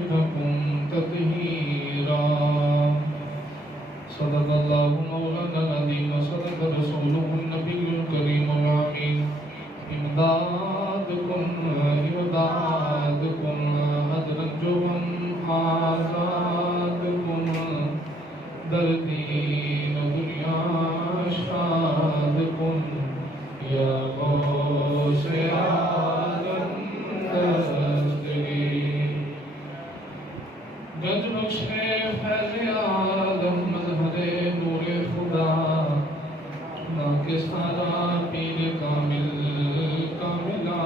وطهركم تطهيرا. صدق الله مولانا العظيم وصدق رسوله النبي الكريم الأمين. امدادكم أدرجهم آزادكم دردین دنیا شادکم یا غوث عالم دستگیر. گنج بخش فیض عالم مظہر نور خدا ناکہ سارا پیر کامل کاملہ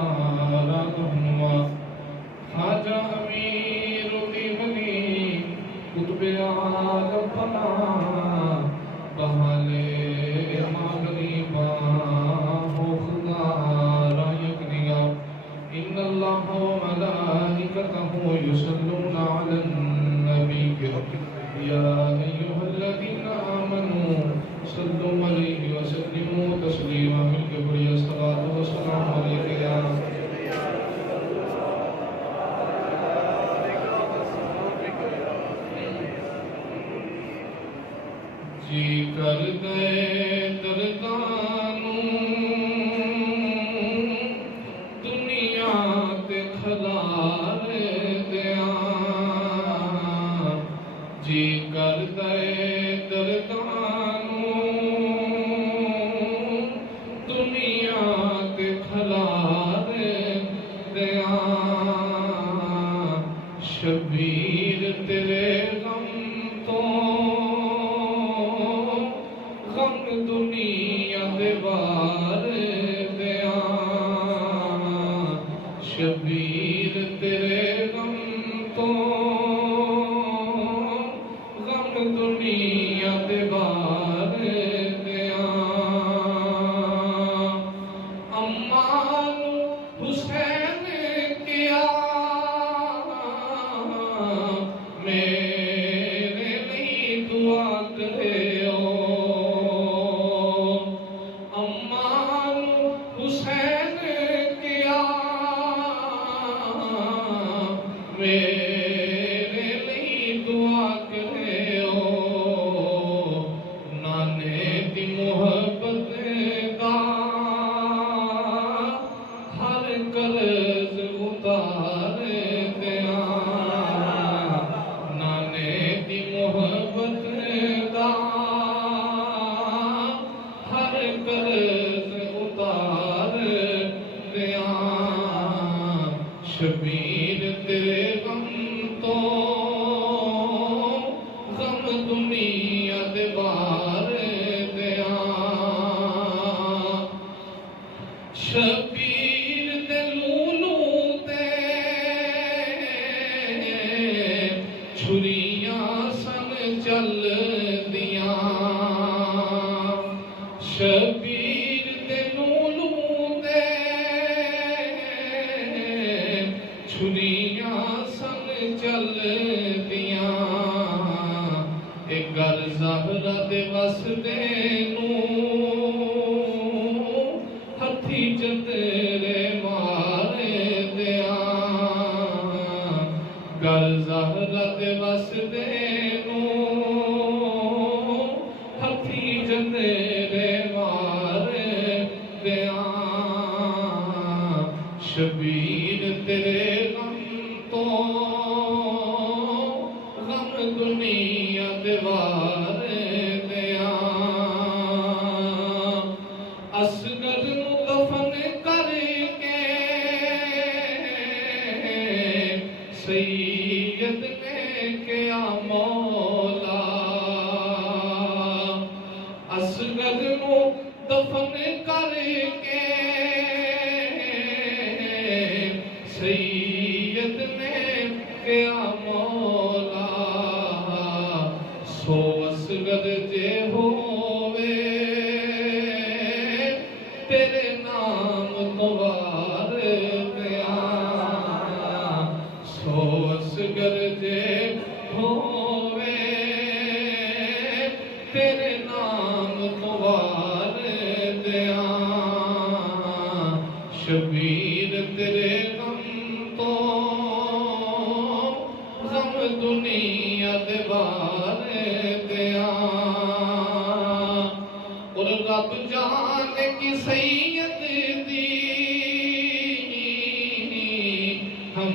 رہنما خواجہ امیر دیوانی قطب عالم فنا بحالے غریبا ہو خدا را یکنیا. ان اللہ و ملائکتہ یصلون علی النبی یا ایہا الذین آمنوا صلوا علیہ وسلموا تسلیما. مل کے پڑھیے الصلاۃ والسلام علیک یا جی کر دے دردانوں دنیا تے کھلار دیاں. جی کر دے دردانوں دنیا تے کھلار دیاں. شبیر تیرے غم تو غم دنیا دے بار دیاں. شبیر تیرے غم تو غم دنیا دے بار دیاں. عمار حسین کیا میرے لیے دعا کرے ہو. عمار حسین کیا میرے لیے دعا کرے ہو. نانے دی محبت دا ہر قرض اتار دیاں. نانے دی محبت دا ہر قرض اتار دیاں. شبیر تیرے غم تو غم دنیا دے بار دیاں. شبیر دے لولو تے چھریاں سن چل دیاں. شبیر دے لولو تے چھریاں سن چل دیاں. ایک گر زہرہ دے وسدے نوں ہتھی چترے مار دیاں. گر زہرہ دے وسدے نوں ہتھی چترے مار دیاں. شبیر تیرے غم تو غم دنیا دے بار دیاں. اصغر نو دفن کر کے سید نے کیا مولا. اصغر نو دفن کر کے سید نے کیا مولا. سو اصغر جے ہووے تیرے نام تو وار دیاں. سو اصغر جے ہووے تیرے نام تو وار دیاں. شبیر تیرے غم تو دیا اور رب جان کی سید دی ہم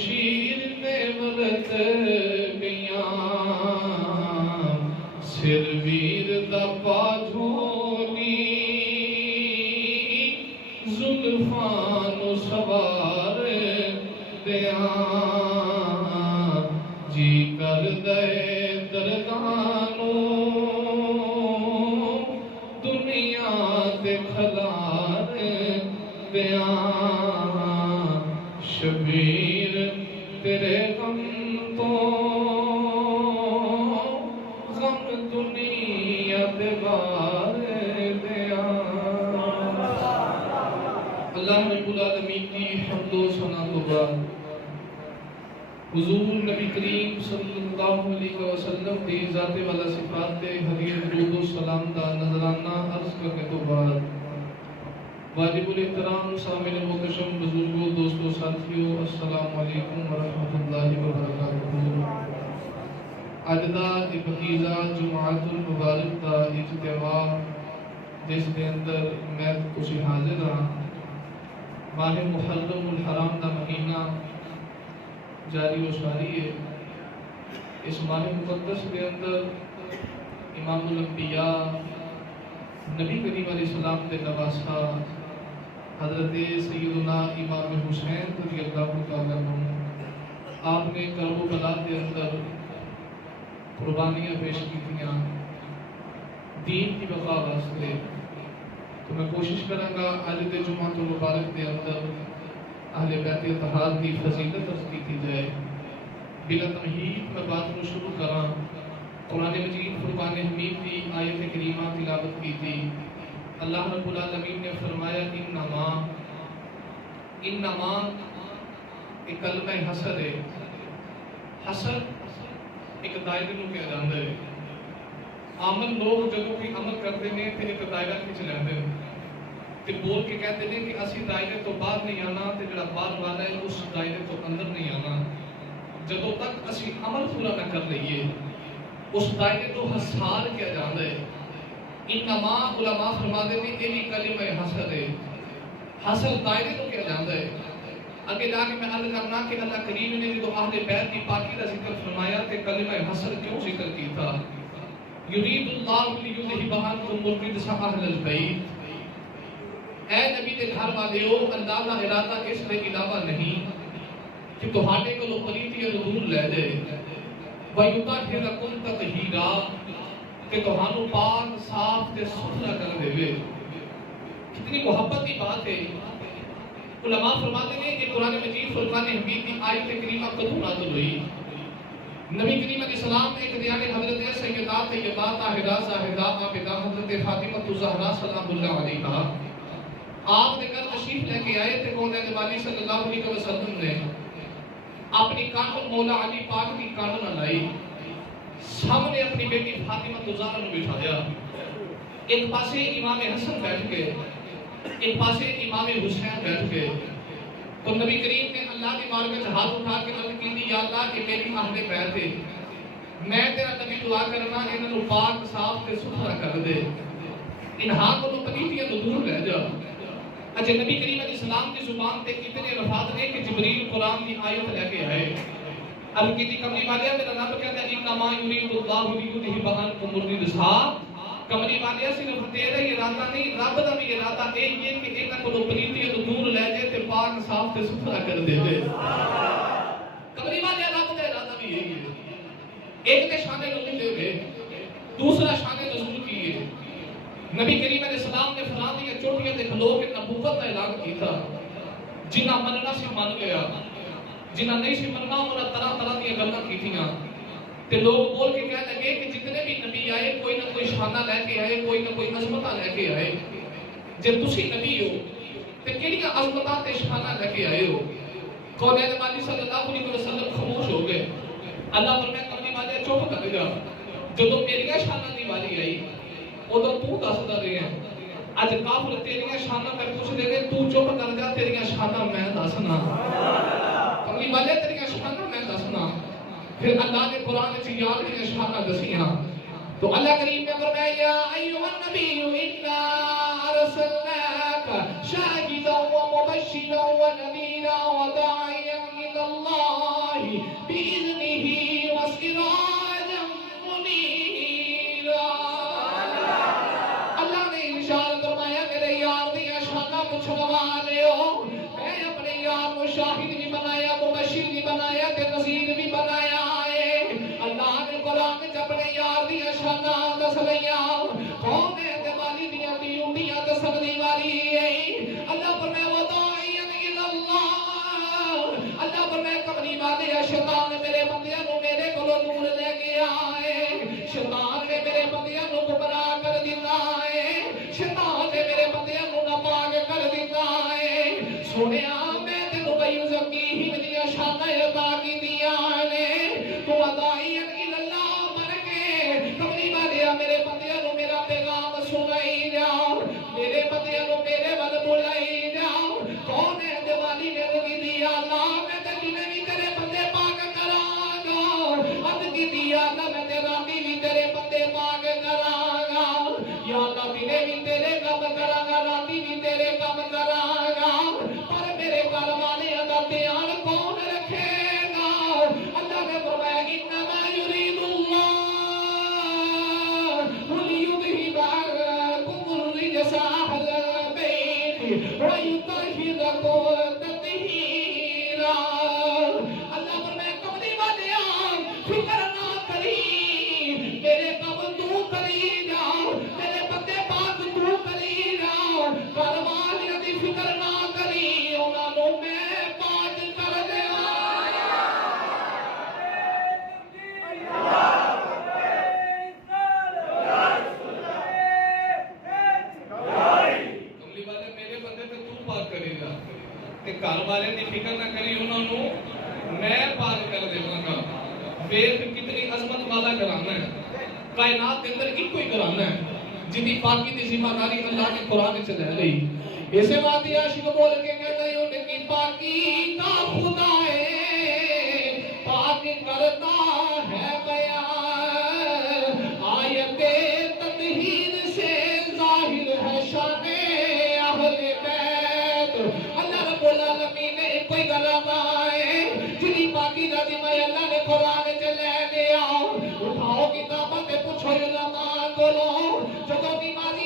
شیر نے ورت گیا سر ویر دا پاجھونی زلفان سوار دیا جی کر دے دردانوں دنیا تے کھلار دیا شبیر تیرے غم تو غم دنیا تے بار دیا اللہ رب العالمین کی حمد و ثنا و بعد حضور نبی کریم صلی اللہ علیہ وسلم دی ذات والا صفات دے حدیث درود و سلام دا نظرانہ عرض کرنے تو بعد واجب الاحترام سامعین محترم بزرگوں دوستوں ساتھیوں السلام علیکم ورحمۃ اللہ وبرکاتہ اج دا پاکیزہ جمعۃ المبارک دا اجتماع جس دے اندر میں تسی حاضر ہاں ماہ محرم الحرام دا مہینہ جاری و ساری ہے اس ماہ مقدس کے اندر امام الانبیاء نبی کریم علیہ السلام کے نواسہ حضرت سیدنا امام حسین رضی اللہ تعالیٰ عنہ آپ نے کرب و بلا کے اندر قربانیاں پیش کی تھیں دین کی بقا واسطے تو میں کوشش کروں گا آج کے جمعہ المبارک کے اندر اہل بیت اطہار کی فضیلت عرض کی جائے بلا تمہید میں بات کو شروع کراں قرآن مجید فرقان حمید کی آیت کریمہ تلاوت کی تھی اللہ رب العالمین نے فرمایا انما ایک کلمہ حسر ہے حسر ایک دائرے کو کہا جاتا ہے عمل لوگ جب کوئی عمل کرتے ہیں پھر ایک دائرہ کھچ لیتے ہیں پھر بول کے کہتے ہیں کہ اسی دائرے تو باہر نہیں آنا تے جڑا باہر والا ہے اس دائرے تو اندر نہیں آنا جدوں تک اسی عمل پورا نہ کر لئیے اس دائرے تو حسار کیا جاتا ہے انما علماء فرماتے ہیں کہ یہ کلمہ حسر ہے حسر دائرے تو کیا جاتا ہے اگے جا کے میں عرض کرنا کہ اللہ کریم نے جو اہل بیت کی پاکی کا ذکر فرمایا کہ کلمہ حسر کیوں ذکر کی تھا یرید اللہ لیذہب عنکم الرجس اہل البیت اے نبی دے گھر والےو اللہ کا ارادہ اس کے علاوہ نہیں کہ تہاڈے کولوں پلیتی دور لے جائے وَيُطَهِّرَكُمْ تَطْهِيرًا کہ تہانوں پاک صاف تے ستھرا کر دے کتنی محبت کی بات ہے علماء فرماتے ہیں کہ قرآن مجید فرقان حمید کی آیت کریمہ کدوں نازل ہوئی نبی کریم علیہ السلام ایک دیان حضرت سیدہ طیبہ طاہرہ زاہدہ عابدہ حضرت فاطمہ الزہرا سلام اللہ علیہا آپ نے کل تشریف لے کے آئے تھے کون والی صلی اللہ علیہ وسلم نے اپنی کانوں مولا علی پاک کی کانوں نہ لائی سامنے اپنی بیٹی فاطمہ الزہرا نے بٹھایا ایک پاسے امام حسن بیٹھ کے ایک پاسے امام حسین بیٹھ کے تو نبی کریم نے اللہ کی بارگاہ میں ہاتھ اٹھا کے عرض کی یا اللہ کہ میری اہل بیت ہے میں تیرا نبی دعا کرنا انہاں نوں پاک صاف تے ستھرا کر دے انہاں کو پلیتیاں تو دور رہ جا اچھا نبی کریم علیہ السلام کی زبان تے کتنے الفاظ نے کہ جبریل قرآن کی آیت لے کے آئے عرض کی تھی کملی والیا میرا رب کہتا ہے انما یرید اللہ لیذہب عنکم الرجس کملی والیا صرف تیرا ہی ارادہ نہیں رب دا بھی ارادہ یہ کہ انہاں کو پلیتیاں تو دور لے جائے تے پاک صاف تے ستھرا کر دے کملی والیا رب دا ارادہ بھی یہی ہے ایک تے شان نزول دے دوسرا شان نزول کی ہے نبی کریم علیہ السلام نے فلاں دی چوٹیاں تے کھلو کے نبوت کا اعلان کیتا جنہ مننا سی من گیا جنہ نہیں سی مننا انہاں طرح طرح دی گلاں کیتیاں تے لوگ بول کے کہنے لگے کہ جتنے بھی نبی آئے کوئی نہ کوئی شانہ لے کے آئے کوئی نہ کوئی عظمتاں لے کے آئے جے تسی نبی ہو تے کیڑیاں عظمتاں تے شانہ لے کے آئے ہو کونین والی صلی اللہ علیہ وسلم خاموش ہو گئے اللہ فرمایا کملی والے چپ کر جا جدوں میری شانہ دی واری آئی ادو تو دسدا رہے ہیں اج کافر تیریاں شاناں میں پوچھ دے گے تو چپ کر جا تیریاں شاناں میں دسنا کملی والے تیریاں شاناں میں دسنا پھر اللہ نے قرآن سے یاد کی اشارہ دسیاں تو اللہ کریم نے فرمایا یا ایھا النبی انا ارسلناک شاہدا ومبشرا ونذیرا وداعیا الی اللہ باذنہ وسراجا منیرا۔ اللہ نے ارشاد فرمایا میرے یار دی اشارہ پوچھنے والے ہو، میں اپنے یار کو شاہد بھی بنایا، مبشر بھی بنایا تے نذیر بھی بنایا ہے۔ اللہ نے قرآن میں اپنے یار دی اشارہ دس لیا، قوم اعتمادی دیا ڈیوٹیاں دسنے والی ہے۔ اللہ فرمایا وداعیا الی اللہ، اللہ فرمایا کملی والے شیطان میرے بندیاں نو میرے کولوں دور لے گیا ہے، شیطان نے میرے بندیاں نو گمراہ کر دیتا ہے، شیطان نے میرے بندیاں نو ناپاک کر دیتا ہے۔ سنیا میں تینوں بیزکی دیا شانہ عطا کی دیا نے، تو وداعیا الی اللہ بن کے کملی والے میرے بندیاں نو میرا پیغام سنائی جاؤ، میرے بندیاں نو میرے ول بلائی جاؤ۔ کون ہے دیوالی نے لگی دیا اللہ میں تے جنہیں بھی تیرے بندے پاک کراں گا، اد کی دیا اللہ میں تے راتی بھی تیرے بندے پاک کراں گا، یا اللہ دنے بھی تیرے کام کراں گا، راتی بھی تیرے کام کراں گا، پر میرے گھر والے دا دھیان کون رکھے گا؟ اللہ نے فرمایا انما یرید اللہ لیذھب عنکم الرجس اہل البیت ویطہرکم تطہیرا۔ اللہ فرمایا کملی والے فکر نہ کری، میرے کام تو کری جا، میرے بندے پاک تو کری جا، گھر والے دی فکر نہ کری، انہاں نو میں پاک کر دیواں۔ کملی والے میرے بندے تے تو پاک کرے گا، تے گھر والے دی فکر نہ کری، انہاں نو میں پاک کر دیواں گا۔ ویکھ کتنی عظمت والا گھرانہ ہے، کائنات کے اندر ایک کوئی گھرانہ ہے جدی پاکی دی ذمہ داری اللہ نے قرآن سے لے لئی۔ اسے بات عاشق بول کے کہتا ہے ان کی پاکی کا خدا ہے، پاک کرتا ہے بیان، آیت تطہیر سے ظاہر ہے شان اہل بیت۔ اللہ رب العالمین نے ایک کوئی گھرانہ ہے جدی پاکی دا ذمہ اللہ نے قرآن سے لے لیا۔ اٹھاؤ کتابوں تے پوچھو علماء کولوں، جدوں بیماری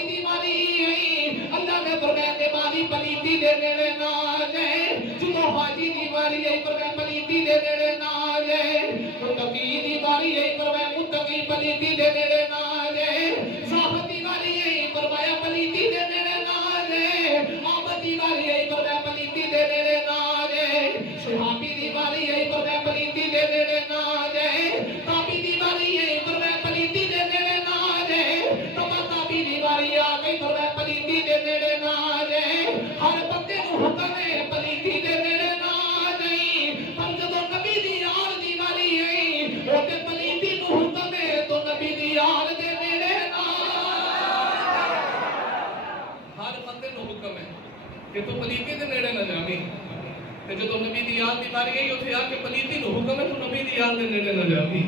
آئی اللہ نے فرمایا بیماری پلیتی دے نیڑے نہ جائے، جدوں حاجی بیماری آئی فرمایا پلیتی دے نیڑے نہ جائے، متقی بیماری آئی فرمایا متقی پلیتی دے نیڑے نہ جائے، زاہد بیماری آئی فرمایا پلیتی دے نیڑے نہ جائے، عابد بیماری آئی فرمایا پلیتی دے نیڑے نہ جائے، صحابی بیماری آئی فرمایا پلیتی دے نیڑے نہ جائے، تابی بیماری آئی فرمایا پلیتی دے نیڑے نہ جائے، تابی بیماری آ گئی فرمایا پلیتی دے نیڑے نہ جائے۔ ہر بندے کو حکم ہے پلیتی دے نیڑے نہ جائیں، پر جدوں نبی دی یار دی باری آئی وہ تے پلیتی کو حکم ہے تو نبی دی یار دے نیڑے نہ۔ ہر بندے کو حکم ہے کہ تو پلیتی دے نیڑے نہ جاویں، تے جدوں نبی دی یار دی باری آئی اوتھے آ کے پلیتی کو حکم ہے تو نبی دی یار دے نیڑے نہ جاویں۔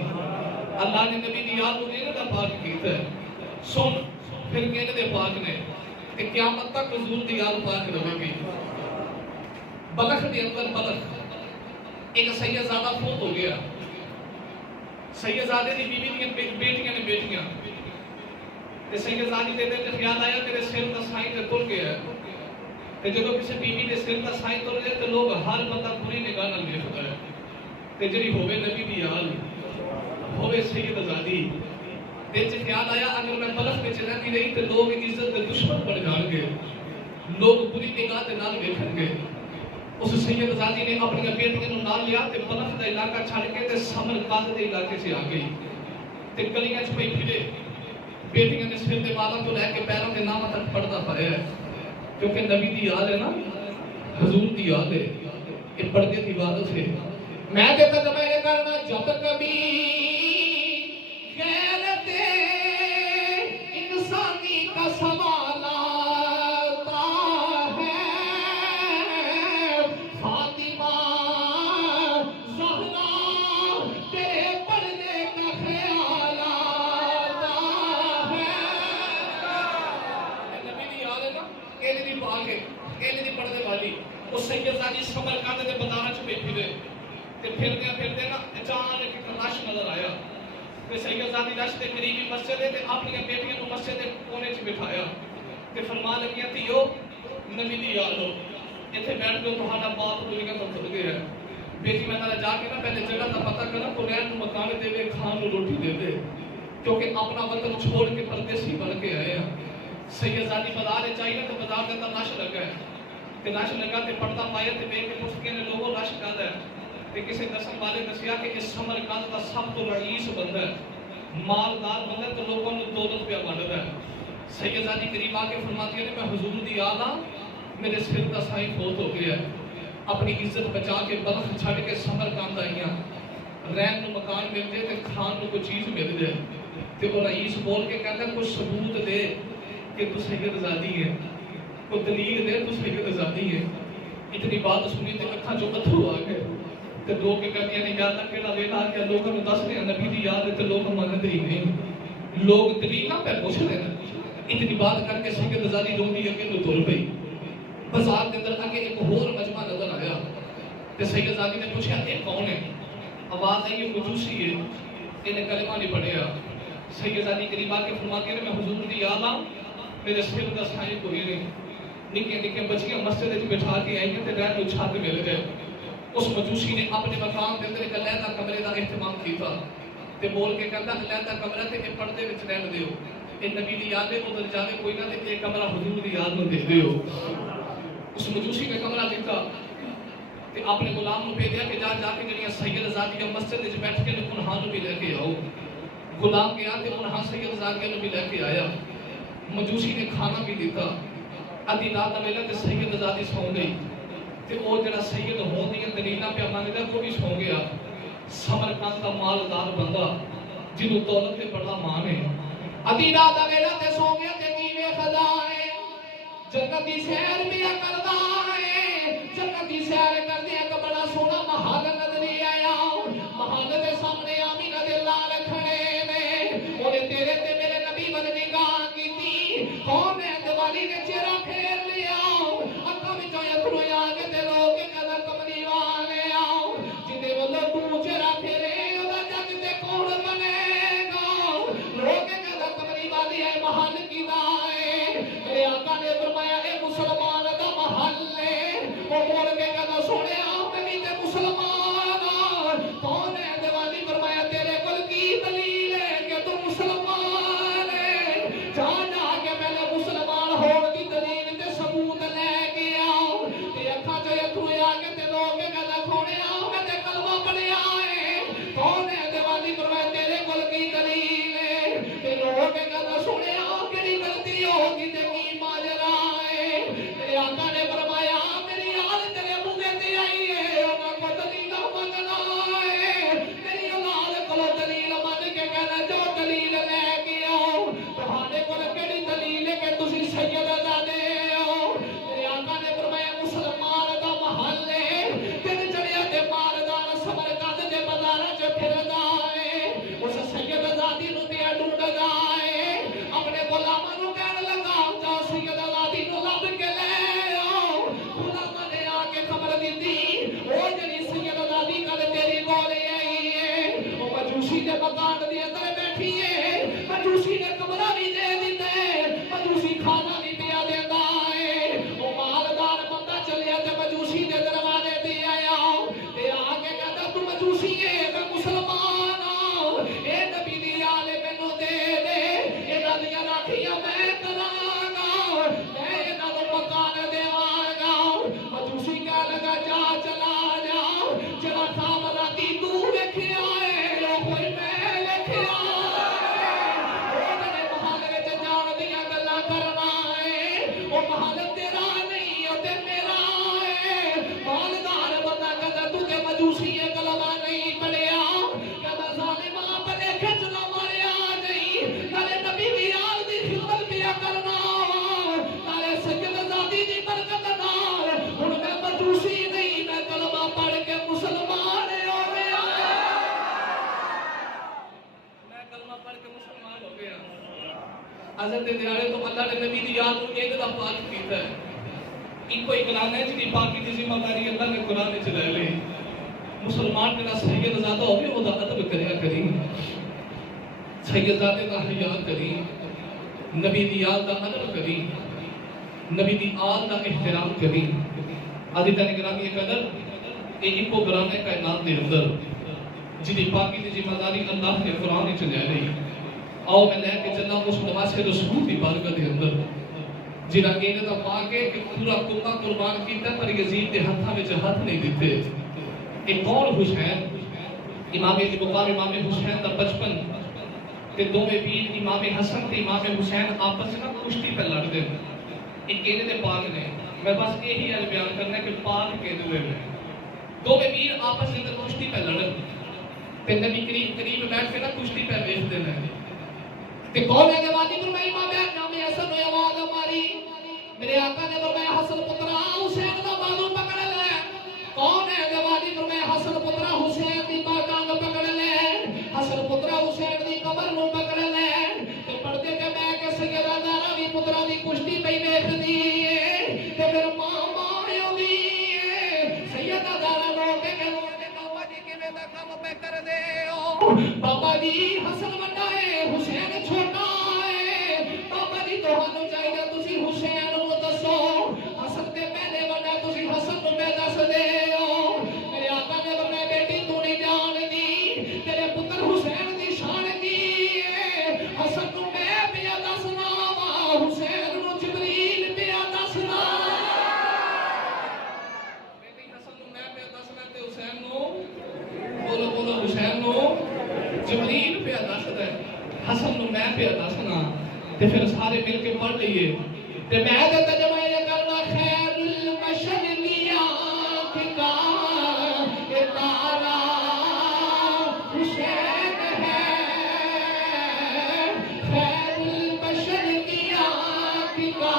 اللہ نے نبی دی یار کو نیڑے دا پاک کیتا ہے۔ سن پھر کہنے دے پاک نے کہ قیامت تک حضور دی یاد پاک رہے گی۔ بلخ دے اندر بلخ ایک سیدزادہ فوت ہو گیا، سیدزادے دی بیوی دی بیٹیاں نے بیٹیاں، تے سیدزادی دے دل خیال آیا تیرے سر دا سائیں تے تر گیا ہے، تے جدوں کسی بیوی دے سر دا سائیں تر گیا تے لوگ ہر بندہ پوری نگاہ نال ویکھدا ہے، تے جڑی ہوے نبی دی یاد ہوے سیدزادی دل چ خیال آیا اگر میں بلخ وچ رہندی رہی تے لوگ عزت دے دشمن بن جان گے، لوگ بری نگاہ دے نال ویکھن گے۔ اس سیدزادی نے اپنی بیٹیاں نوں نال لیا تے بلخ دا علاقہ چھڈ کے تے سمرقند دے علاقے سے آ گئی تے گلیاں چ پئی پھرے، بیٹیاں نے سر دے والاں تو لے کے پیروں دے ناماں تک پڑھدا پھریا ہے، کیونکہ نبی دی یاد ہے نا، حضور دی یاد ہے، یہ پردے دی عبادت ہے۔ میں تے ترجمہ کرنا جب کبھی غیرت انسانی کا سوال آتا ہے، فاطمہ زہرا تیرے پھردے نا اچانک ایک رش نظر آیا تے سیدزادی رش دے قریبی مسجد تے اپنی بیٹیاں نو مسجد دے کونے وچ بٹھایا تے فرمان لگیا تھیو نبی دی یاد ہو ایتھے بیٹھ کے تہاڈا باپ دنیا تو چل گیا ہے بیٹی میں نال جا کے نا پہلے جگہ دا پتہ کرنا تو رہن نو مکان دے دے کھان نو روٹی دے دے کیونکہ اپنا وطن چھوڑ کے پردیسی بن کے آئے ہیں سیدزادی بازار چاہیے تو بازار کے اندر رش لگا ہے تے رش لگا تے پردہ پایا تے دیکھ کے پوچھ کے نے لوگوں رش کر ہے تے کسی دسن والے دسیا کہ اس سمرقند کا سب تو رئیس بندہ ہے مالدار بندہ ہے تو لوگوں نے دولت پہ بانٹتا ہے سیدزادی قریب آ کے فرماتی ہے میں حضور دی یاد ہاں میرے سر کا سائیں فوت ہو گیا ہے اپنی عزت بچا کے بلخ چھڑ کے سمرقند آئیاں رہن نو مکان مل جائے تے کھان نو کوئی چیز مل جائے تے وہ رئیس بول کے کہتا ہے کچھ ثبوت دے کہ تو سیدزادی ہے کوئی دلیل دے تو سیدزادی ہے اتنی بات سنی تے اکھاں جو اتھرو آ گئے تے لوگ کے کہتے ہیں یاد تک کہڑا ویلا کہ لوگوں نے دس رہے ہیں نبی دی یاد ہے تے لوگ مانتے ہی نہیں لوگ دلیل نہ پہ پوچھ رہے ہیں اتنی بات کر کے سیدزادی روندی اگے تو تر پئی بازار کے اندر آگے ایک اور مجمع نظر آیا تے سیدزادی نے پوچھا یہ کون ہے آواز آئی یہ مجوسی ہے انہیں کلمہ نہیں پڑھیا سیدزادی قریب آ کے فرماتی ہے میں حضور دی یاد ہاں میرے سر کا سائیں کوئی نہیں نکے نکے بچیاں مسجد وچ بٹھا کے آئی تے رہن نو چھت مل گئے اس مجوسی نے اپنے مقام کے اندر ایک علیحدہ کمرے کا اہتمام کیتا تے بول کے کہتا علیحدہ کمرہ تے یہ پردے وچ رہن دیو یہ نبی دی یاد ہے ادھر جاوے کوئی نہ تے یہ کمرہ حضور دی یاد نو دے دیو اس مجوسی نے کمرہ دیتا تے اپنے غلام نو بھیجیا کہ جا کے جڑیاں سیدزادیاں مسجد وچ بیٹھ کے انہاں نو بھی لے کے آؤ غلام گیا تے انہاں سیدزادیاں نو بھی لے کے آیا مجوسی نے کھانا بھی دیتا ادھی رات دا ویلا تے سیدزادی سو گئی تے او جڑا سید ہون دی دلیلاں پہ مانگدا وہ بھی سو گیا سمرقند دا مالدار بندہ جنوں دولت تے بڑا مان ہے ادھی رات دا ویلا تے سو گیا تے کیویں خدا ہے جنت دی سیر بھی کردا ہے جنت دی سیر کردے ایک بڑا سونا محل نظر آیا محل دے سامنے آمینہ دے لال کھڑے نے اونے تیرے تے میرے نبی ول نگاہ کیتی کون ہے دیوالی نے چہرہ پھیر لیا اکھاں وچوں اتھرو آ کے تے لوگ کہدا کملی والے آؤ جدے ولو تو چہرہ پھیرے اودا جگ تے کون بنے گا لوگ کہدا کملی والی ہے محل کیدا ہے میرے آقا نے فرمایا اے مسلمان دا محل ہے وہ بول کے کہدا سونیا میں تے مسلمان کون ہے دیوالی فرمایا تیرے کول کی دلیل ہے کہ تو مسلمان ہے جانا کے پہلے مسلمان ہون دی دلیل تے ثبوت لے کے آؤ تے اکھاں چ اتھرو آ کے تے لوگ کہدا کھوڑیا میں تے کلمہ پڑھیا ہے کون ہے دیوالی فرمایا تیرے کول کی دلیل ہے تے لوگ کہدا سونیا کیڑی غلطی ہو گئی تے کی ماجرا ہے تے آقا نے فرمایا میری یاد تیرے منہ تے آئی ہے انہاں کو دلیل منگنا ہے میری اولاد کو دلیل من کے کہنا جو دلیل لے کے آؤ تہاڈے کول کیڑی دلیل ہے کہ تسی سیدزادے ہو میرے آقا نے فرمایا مسلمان دا محل ہے دن چڑھیا تے مالدار سمرقند دے بازاراں چ پھردا ہے اس سیدزادی نو تے ڈھونڈدا ہے اپنے غلاماں نو کہن لگا جا سیدزادی نو لب کے لے آؤ غلاماں نے آ کے خبر دتی او جڑی سیدزادی کل تیری کول آئی ہے او مجوسی دے مکان دے اندر بیٹھی ہے مجوسی نے کمرہ بھی دے دتا ہے مجوسی کھانا بھی پیا دیندا ہے او مالدار بندہ چلیا تے مجوسی دے دروازے تے آیا تے آ کے کہدا تو مجوسی ہے میں مسلمان ہاں اے نبی دی آل مینوں دے دے انہاں دیاں راکھیاں میں کراں گا میں انہاں نوں مکان دیواں گا مجوسی کہہ لگا جا چلا جا جڑا خواب راتی تو ویکھیا ہے او کوئی میں ویکھیا محل تیرا نہیں او تے میرا ہے مالدار بندہ کہتا تو تے مجوسی ہے کلمہ نہیں پڑھیا کہتا ظالمہ پڑھے کھچنا ماریا نہیں نالے نبی ویال دی خدمت پیا کرنا نالے سیدزادی دی برکت نال ہن میں مجوسی نہیں میں کلمہ پڑھ کے مسلمان ہو گیا میں کلمہ پڑھ کے مسلمان ہو گیا حضرت دیارے تو اللہ نے نبی دی یاد کو ایک دا پاک کیتا ہے ان کو اقلان ہے جی باقی دی ذمہ داری اللہ نے قرآن وچ لے لی مسلمان جڑا سید زادہ ہوگی وہ دا ادب کریا کری سید زادے دا حیا کری نبی دی آل دا ادب کری نبی دی آل دا احترام کری آدھی تانے گرامی قدر ایک پروگرام ہے کائنات دے اندر جنہی پاکی دی ذمہ داری اللہ نے قرآن چ لے رہی آؤ میں لے کے چلنا اس نماز رسول کی بارگاہ دے اندر جنہاں انہاں دا پاک ہے کہ پورا کنبہ قربان کیتا پر یزید دے ہتھاں وچ ہاتھ نہیں دتے ایک اور حسین امام بخاری امام حسین دا بچپن تے دوویں پیر امام حسن تے امام حسین آپس میں کشتی پہ لڑ دے ایک کہنے دے پاک نے میں بس یہی بیان کرنا ہے کہ پاک کہنے دے دوویں پیر آپس میں کشتی پہ لڑن تے نبی کریم قریب بیٹھ کے نا کشتی پہ ویکھ دے نے تے کون ہے دیوانی پر میں امام نام حسن نے آواز ماری میرے آقا نے فرمایا حسن پترا حسین دا بازو پکڑ لے کون ہے دیوانی پر میں حسن پترا حسین دی باٹانگ پکڑ لے حسن پترا حسین دی قبر نو پکڑ لے تے پردے تے میں کہ سیدہ زہرا بھی پترا دی کشتی پہ ویکھ دی تے پھر ماں ماں دی سیدہ زہرا نو تے کہ بابا جی کیویں دا کام پہ کر دے او بابا جی حسن بڑا ہے حسین چھوٹا ہے بابا جی تہانوں چاہیے تسی حسین نو دسو حسن تے پہلے بڑا تسی حسن نو میں دس دے او میرے آقا نے فرمایا بیٹی تو نہیں جاندی تیرے پتر حسین دی شان کی ہے حسن نو میں پیا دسنا وا حسین نو جبریل پیا دسنا بیٹی حسن نو میں پیا دسنا تے حسین نو بولو بولو حسین نو جبریل پہ دسدا ہے حسن نو میں پہ دسنا تے پھر سارے مل کے پڑھ لئیے تے میں تے ترجمہ یہ کرنا خیر البشر لیا کا اتارا حسین ہے خیر البشر لیا کا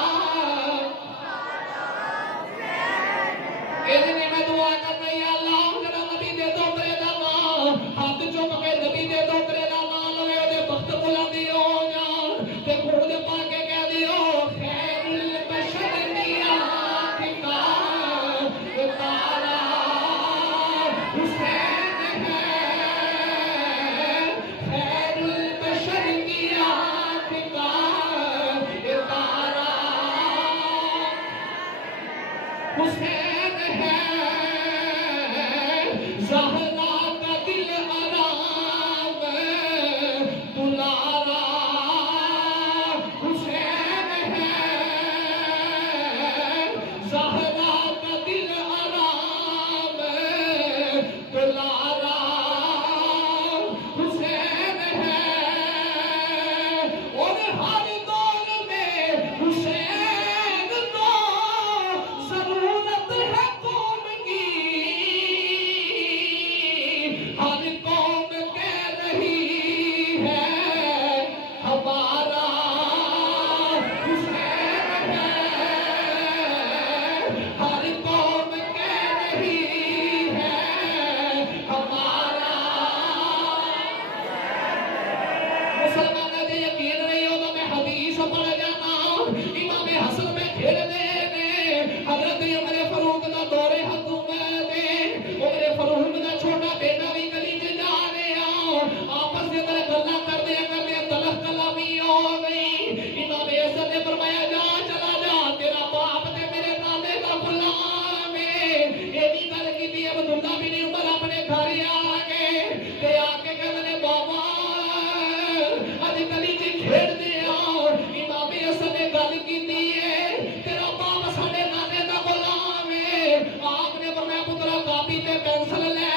اذن میں دعا کرنا یا اللہ جڑا نبی دے دوترے دا نام ہاتھ چوک کے نبی دے دوترے دا نام لے دے بخت بلندی ہو جان تے خود پا کے کہہ دیو خیر البشر لیا کا اتارا حسین ہے خیر البشر لیا کا اتارا حسین ہے زہرا کا دل آرام دلارا حسین ہے زہرا کا دل آرام دلارا حسین ہے اور ہر دور میں حسین تو ضرورت ہے قوم کی ہر قوم کہہ رہی ہے ہمارا حسین ہے ہر قوم کہہ رہی ہے ہمارا مسلمان دے یقین نہیں ہوگا میں حدیث پڑھ جانا امام حسن میں کھیل دے حضرت عمر فاروق دا دور حکومت عمر فاروق دا چھوٹا بیٹا بھی گلی میں جا رہا آپس میں اندر گلا کرتے تلخ کلامی ہو گئی امام حسن نے فرمایا جا چلا جا تیرا باپ تے میرے نانے کا غلام ہے یہ بھی گل کی عبداللہ بن عمر اپنے گھر آ گئے تے آ کے کہنے بابا اج گلی چ کھیڈ دے امام حسن نے گل کی تیرا باپ ساڈے نانے دا غلام ہے آپ نے فرمایا پترا کاپی تے پینسل لے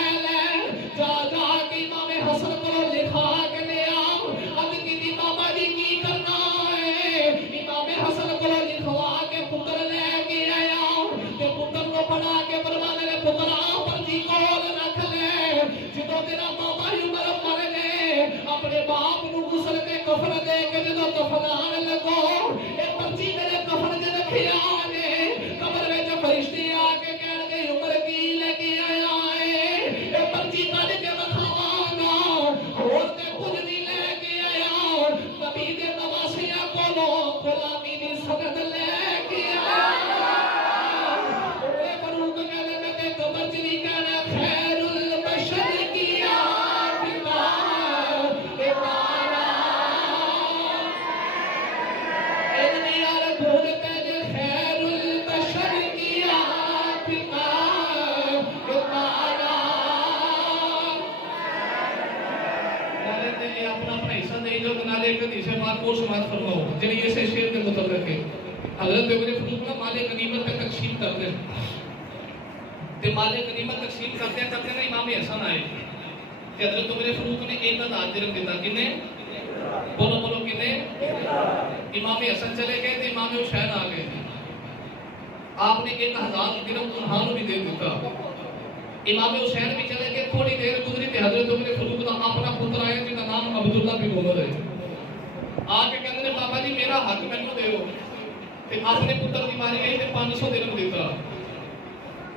جا جا کے امام حسن کو لکھا کے لے آؤ اب کی بابا جی کی کرنا ہے امام حسن کو لکھوا کے پتر لے کے آیا تے پتر کو پڑھا کے فرمانے نے پترا پرچی کول رکھ لے جدوں تیرا بابا عمر مر گئے اپنے باپ نو غسل تے کفن دے کے جدوں کفنان لگو اے پرچی میرے کفن تے رکھیا نے قبر وچ فرشتے آ کے کہن گے عمر کی لے کے آیا ہے اے پرچی کڈ کے بکھاواں گا ہور تے کچھ نہیں لے کے آیا نبی دے نواسیاں کولوں غلامی دی سند لے کے آیا اے فاروق کہنے میں تے قبر چ نہیں کہنا خیر یہ اپنا اپنا حصہ دے جو نالے ایک حدیث پاک کو سماعت فرماؤ جنہیں اسے شعر کے متعلق ہے حضرت عمر فاروق مال غنیمت کا تقسیم کرتے ہیں تے مال غنیمت تقسیم کرتے ہیں نا امام حسن آئے کہ حضرت عمر فاروق نے ایک ہزار درہم دیتا کنے بولو بولو کنے امام حسن چلے گئے تے امام حسین آ گئے آپ نے 1000 درہم انہوں بھی دے دیتا امام حسین بھی چلے گئے تھوڑی دیر گزری تے حضرت عمر فاروق کا اپنا پتر آیا جس کا نام عبداللہ بن عمر ہے آ کے کہتے ہیں بابا جی میرا حق مینوں دیو تے اپنے پتر دی ماری گئی تے 500 درہم دیتا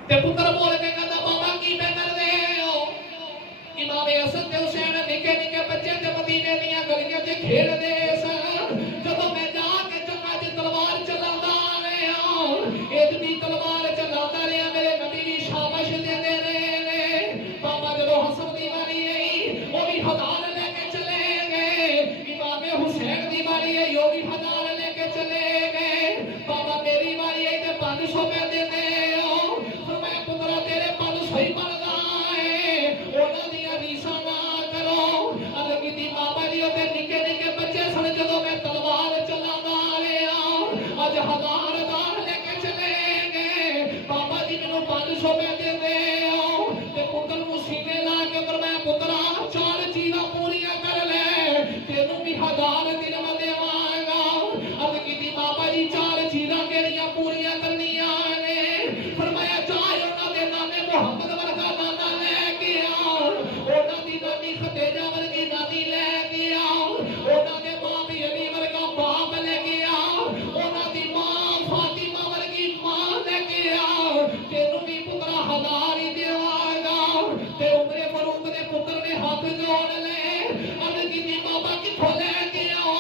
تے پتر بول کے کہتا بابا کی پہ کر دے ہو امام حسن تے حسین نکے نکے بچے تے مدینے دیاں گلیاں تے کھیل دے سن جدوں میں جا کے جنگاں تے تلوار چلاوندا رہیا اتنی تلوار چلاوندا رہیا میرے نبی دی شاباش دیندے رہے بابا جدوں حسن دی واری آئی وہ بھی 1000 لے کے چلے گئے امام حسین دی واری آئی وہ بھی 1000 لے کے چلے گئے بابا میری واری آئی تے 500 پہ دے دے فرمایا پترا تیرے 500 ہی بندا ہے انہاں دی ریساں نہ کرو الگی دی بابا جی تے نکے نکے بچے سن جدوں میں تلوار چلاوندا رہیا اج 1000 لے کے چلے گئے بابا جی مینوں 500 پہ دے دے تے پتر نوں سینے لا کے فرمایا پترا 4 چیزاں پوریاں کر لے تینوں بھی 1000 درہم دیواں گا الگی دی بابا جی 4 چیزاں کیڑیاں پوریاں کرنیاں نے فرمایا چاہے انہاں دے نانے محمد ورگا نانا لے کے آ انہاں دی نانی خدیجہ ورگی نانی لے کے آ انہاں دے باپ علی ورگا باپ لے کے آ انہاں دی ماں فاطمہ ورگی ماں لے کے آ تینوں بھی پترا 1000 ہی دیواں گا تے عمر فاروق دے پتر نے ہاتھ جوڑ لے الگی دی بابا کتھوں لے کے آ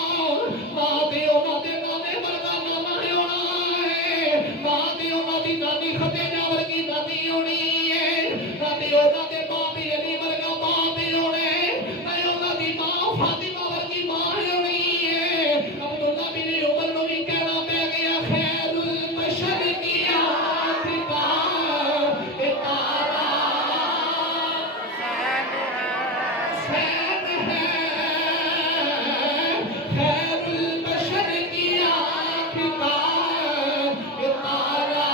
ماں دے انہاں دے نانے ورگا نانا ہونا ہے ماں دے انہاں دی نانی خدیجہ ورگی نانی ہونی ہے نانی انہاں دے باپ علی ورگا باپ ہونے تے انہاں دی ماں فاطمہ ورگی ماں ہونی ہے عبداللہ بن عمر نوں بھی کہنا پہ گیا خیر البشر کی آتھکا اتارا حسین ہے خیر البشر کی آتھکا اتارا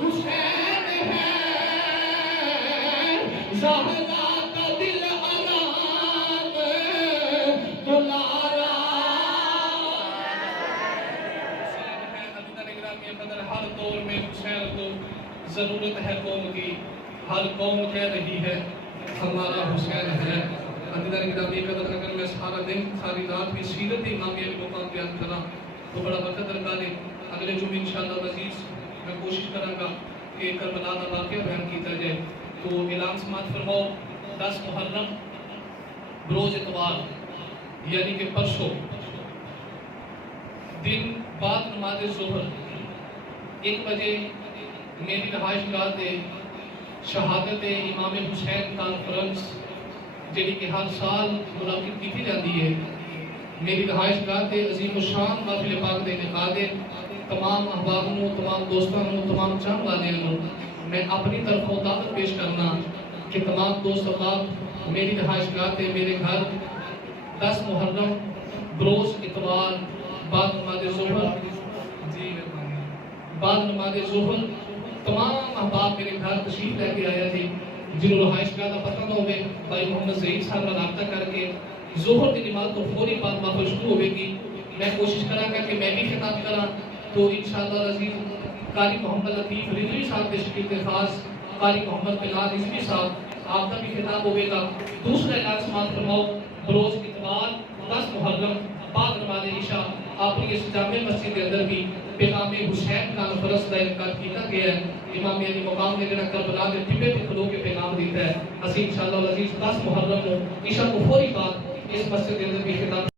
حسین ہے زہرا کا دل آرام دلارا ہر دور میں حسین کو ضرورت ہے قوم کی ہر قوم کہہ رہی ہے ہمارا حسین ہے عزیزان گرامی قدر اگر میں سارا دن ساری رات بھی سیرت امامیہ کے مقام بیان کرا تو بڑا وقت درکار ہے اگلے جمعے انشاءاللہ عزیز میں کوشش کروں گا کہ کربلا کا واقعہ بیان کیتا جائے تو اعلان سماعت فرماؤ 10 محرم بروز اتوار یعنی کہ پرسوں دن بعد نماز ظہر 1 بجے میری رہائش گاہ تے شہادت امام حسین کانفرنس جڑی کہ ہر سال منعقد کی جاتی ہے میری رہائش گاہ تے عظیم الشان محفل پاک دے انعقاد تمام احبابوں تمام دوستوں تمام چاہنے والوں میں اپنی طرفوں دعوت پیش کرنا کہ تمام دوست احباب میری رہائش گاہ تے میرے گھر 10 محرم بروز اتوار بعد نماز ظہر بعد نماز ظہر تمام احباب میرے گھر تشریف لے کے آیا تھی جنہوں رہائش گاہ کا پتہ نہ ہوئے بھائی محمد زہید صاحب کا رابطہ کر کے ظہر کی نماز تو فوری بعد محفل شروع ہوئے گی میں کوشش کروں گا کہ میں بھی خطاب کراں تو انشاءاللہ عزیز قاری محمد لطیف رضوی صاحب تشریف خاص قاری محمد بلال رضوی صاحب آپ کا بھی خطاب ہوئے گا دوسرا اعلان سماعت فرماؤ بروز اتوار 10 محرم بعد نماز عشاء اپنی اس جامع مسجد کے اندر بھی پیغام حسین کانفرنس کا انعقاد کیا گیا ہے امام علی مقام نے جڑا کربلا کے ٹبے پہ کھلو کے پیغام دیتا ہے اسی انشاءاللہ العزیز 10 محرم کو عشاء کو فوری بعد اس مسجد کے اندر بھی خطاب